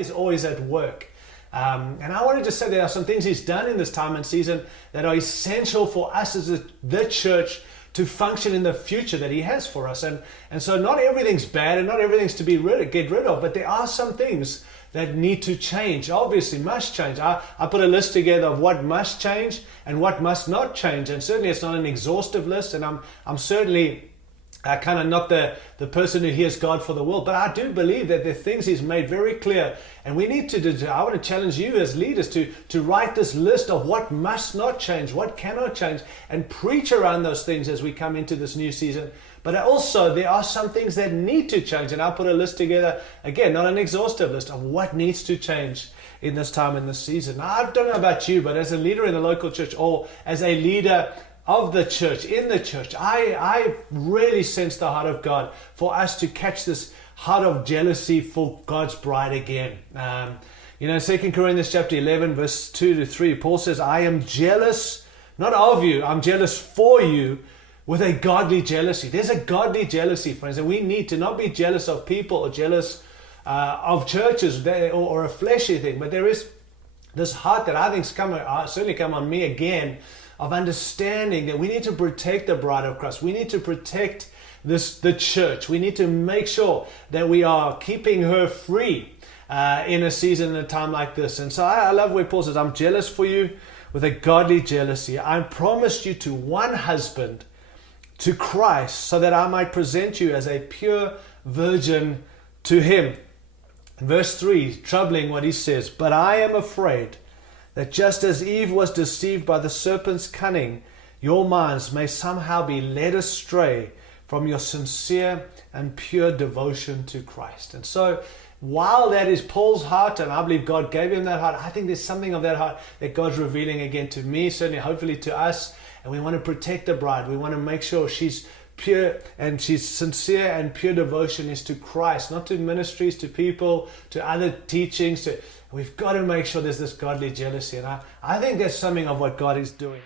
is always at work. And I want to just say there are some things He's done in this time and season that are essential for us as the church to function in the future that He has for us. And so not everything's bad and not everything's to get rid of, but there are some things that need to change, obviously must change. I put a list together of what must change and what must not change. And certainly it's not an exhaustive list, and I'm certainly kind of not the person who hears God for the world, but I do believe that the things He's made very clear, and we need to do. I want to challenge you as leaders to write this list of what must not change, what cannot change, and preach around those things as we come into this new season. But also there are some things that need to change, and I'll put a list together, again, not an exhaustive list, of what needs to change in this time, in this season. Now, I don't know about you, but as a leader in the local church, or as a leader of the church, in the church, I really sense the heart of God for us to catch this heart of jealousy for God's bride again. 2 Corinthians chapter 11, verse 2 to 3, Paul says, I am jealous, not of you, I'm jealous for you with a godly jealousy. There's a godly jealousy, friends, and we need to not be jealous of people or jealous of churches or a fleshly thing, but there is this heart that I think certainly come on me again, of understanding that we need to protect the bride of Christ. We need to protect the church. We need to make sure that we are keeping her free in a season and a time like this. And so I love where Paul says, I'm jealous for you with a godly jealousy. I promised you to one husband, to Christ, so that I might present you as a pure virgin to Him. In verse 3, troubling what he says, but I am afraid that just as Eve was deceived by the serpent's cunning, your minds may somehow be led astray from your sincere and pure devotion to Christ. And so, while that is Paul's heart, and I believe God gave him that heart, I think there's something of that heart that God's revealing again to me, certainly, hopefully to us. And we want to protect the bride. We want to make sure she's pure and she's sincere, and pure devotion is to Christ, not to ministries, to people, to other teachings. We've got to make sure there's this godly jealousy. And I think that's something of what God is doing.